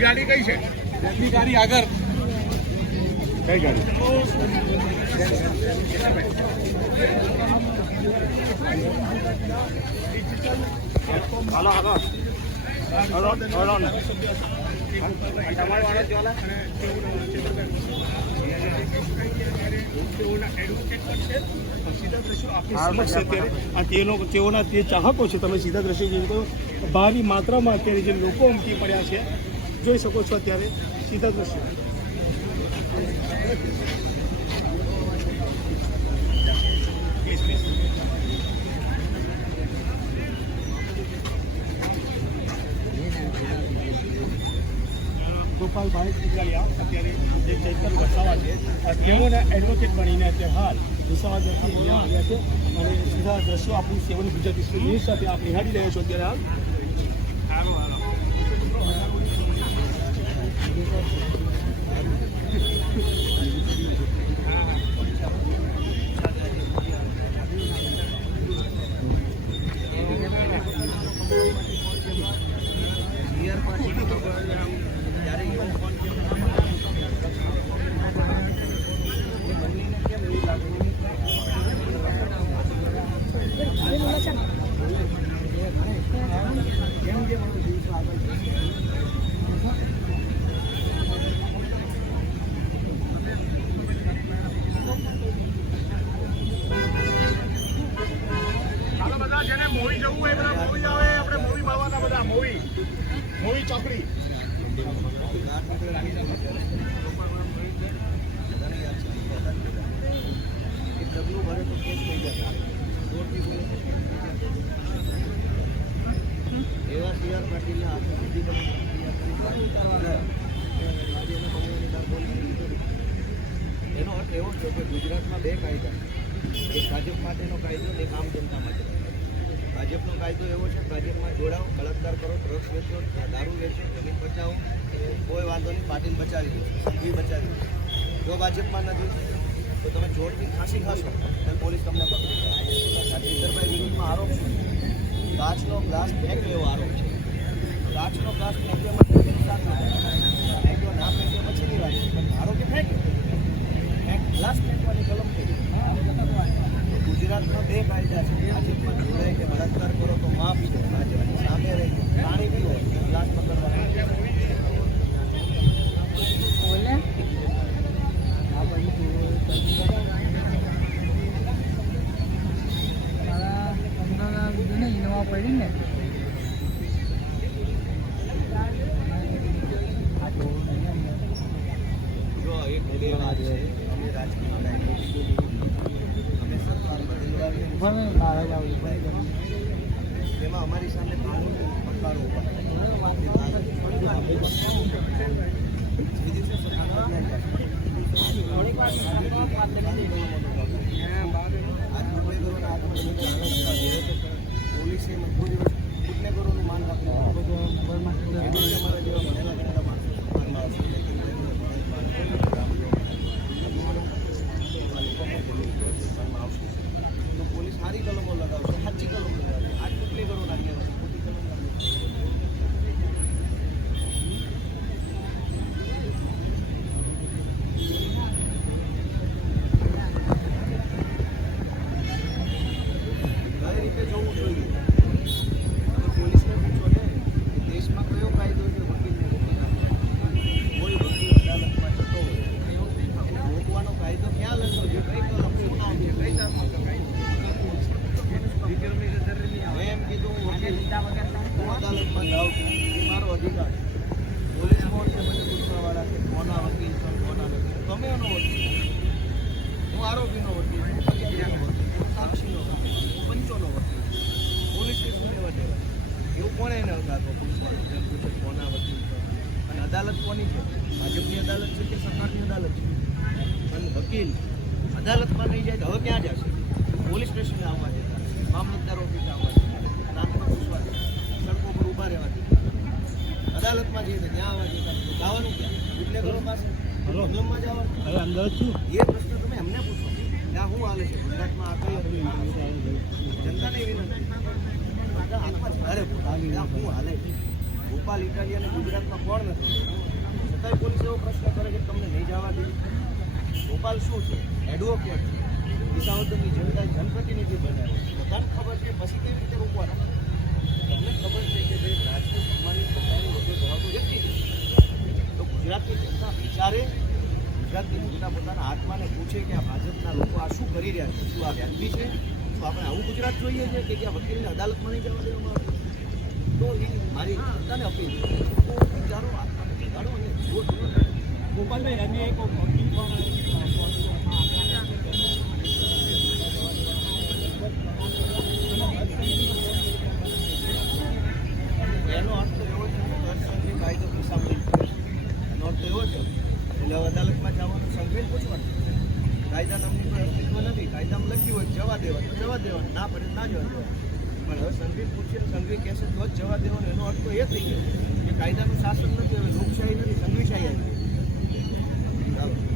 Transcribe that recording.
ગાડી કઈ છે? ગાડી આગળ કઈ ગાડી? હાલો હાલો તેઓના તે ચાહકો છે. તમે સીધા દ્રશ્ય જોઈ શકો ભારી માત્રામાં અત્યારે જે લોકો ઉમટી પડ્યા છે જોઈ શકો છો. અત્યારે સીધા દ્રશ્ય ગોપાલભાઈ ટીકાલિયા અત્યારે જે ચૈતર વસાવા છે તેઓના એડવોકેટ બનીને અત્યારે હાલ વિસાવાદથી અહીંયા આવ્યા છે અને સીધા દ્રશ્યો આપણી સેવન ગુજરાતી ન્યૂઝ સાથે આપ નિહાળી રહ્યા છો. અત્યારે હાલ મૂવી જવું હોય બધા મૂવી આવે. આપણે મૂવી મળવાના બધા મૂવી ચોકડી એવા સીઆર પાટીલના એનો અર્થ એવો છે કે ગુજરાતમાં બે કાયદા, એક ભાજપ માટેનો કાયદો, એક આમ જનતા માટે. ભાજપનો કાયદો એવો છે ભાજપમાં જોડાઓ, બળાત્કાર કરો, ડ્રગ્સ વેચો, દારૂ વેચો, જમીન બચાવો, કોઈ વાંધો નહીં, પાટીલ બચાવી લો, એ બચાવી લો. જો ભાજપમાં નથી તો તમે જોરથી ખાંસી ખાશો તો પોલીસ તમને પકડે. ચિત્તરભાઈ વિરુદ્ધમાં આરોપ છે કાચનો ગ્લાસ ફેંકે એવો આરોપ છે. કાચનો ગ્લાસ ફેંકવામાં ફેંક્યો ના ફેંક્યો પછીની વાત છે, પણ ધારો કે ફેંક્યો ગ્લાસ ફેંકવાની કલમ થઈ. ગુજરાતમાં બે કાયદા છે. ભાજપમાં જોડાય કે બળાત્કાર કરો તો માફ છે, સામે રહી પાણી પીવો ગ્લાસ પકડવાનો. ઇનોવા પડી ને જો એક બે વાત છે. અમે રાજકીય અમે સરકાર એમાં અમારી સામે કાનૂન પકારો પોલીસે બુટલેગરોનું માન રાખ્યું. અમારા જેવા ભણેલા ગણેલા માણસો તો પોલીસ સારી કલમો લગાવશે, સાચી કલમો લગાવશે. આ બુટલેગરો નાખ્યા છે, ખોટી કલમ કઈ રીતે જોવું જોઈએ. પોલીસને પૂછો ને દેશમાં કયો કાયદો છે વકીલને રોકી નાખવાનો. કોઈ વકીલ અદાલતમાં જતો હોય એને રોકવાનો કાયદો ક્યાં લખો છે, કઈ કલમ શું નામ છે, કઈ તારમાં કાયદો. એમ કીધું હું અદાલતમાં જાઉં છું, એ મારો અધિકાર. પોલીસ કોણ છે મને પૂછવાવાળા કે કોના વકીલ છો, કોના વકીલ. તમે એનો વકીલ, હું આરોપીનો વકીલ, સાક્ષીનો વકીલ, પંચોનો વકીલ. પોલીસ સ્ટેશન લેવા જવાય એવું કોણે એને અગાતો પૂછવાનું તેમ પૂછે કોના વકીલ છો. અને અદાલત કોની છે? ભાજપની અદાલત છે કે સરકારની અદાલત છે? અને વકીલ અદાલતમાં નહીં જાય તો હવે ક્યાં જશે? પોલીસ સ્ટેશને આવવા જતા, મામલતદાર ઓફિસે આવવા જતા, રાતમાં પૂછવા જતા, સડકો પર રહેવા દીધું. અદાલતમાં જઈએ તો ત્યાં આવવા દેતા નથી. જવાનું ક્યાં? બુટલેગરો પાસે જંગલમાં જવાનું. હવે અંદર છું. એ પ્રશ્ન તમે એમને પૂછો. ત્યાં શું હાલે છે ગુજરાતમાં? આ કઈ જનતાને વિનંતી હાથમાં ધારે ત્યાં શું હાલે છે? ભોપાલ ઇટાલી અને ગુજરાતમાં કોણ નથી? છતાંય પોલીસ એવો પ્રશ્ન કરે કે તમને નહીં જવા દે. ભોપાલ શું છે? એડવોકેટ છે. વિસાવદરની જનતાએ જનપ્રતિનિધિ બનાવ્યો. બધાને ખબર છે, પછી કેવી રીતે રોકવાના? તમને ખબર છે કે જે રાજકીય સન્માનિત સત્તાની વધુ ધરાવતો વ્યક્તિ છે, તો ગુજરાતની જનતા વિચારે, ગુજરાતની જનતા પોતાના આત્માને પૂછે કે આ ભાજપના લોકો આ શું કરી રહ્યા છે? શું આ વ્યાજબી છે? શું આપણે આવું ગુજરાત જોઈએ છે કે જ્યાં વકીલને અદાલતમાં નહીં જવા દેવામાં આવે? તો એ મારી જનતાને અપીલ છે, તો વિચારો, આત્માને જગાડો અને જુઓ. ગોપાલભાઈ, અને એક વકીલ એનો અર્થ તો એવો છે કે દર્શનની કાયદો સાંભળી છે. એનો અર્થ તો એવો છે એટલે અદાલતમાં જવાનું સંઘને પૂછવાનું. કાયદા નામની કોઈ અસ્તિત્વ નથી. કાયદામાં લખ્યું હોય જવા દેવાનું તો જવા દેવાનું, ના પડે ના જવા દેવાનું. પણ હવે સંઘવી પૂછીને સંઘવી કહેશે તો જ જવા દેવાનું. એનો અર્થ તો એ થઈ ગયો કે કાયદાનું શાસન નથી, હવે લોકશાહી નથી, સંઘવીશાહી આવી. ચાલો.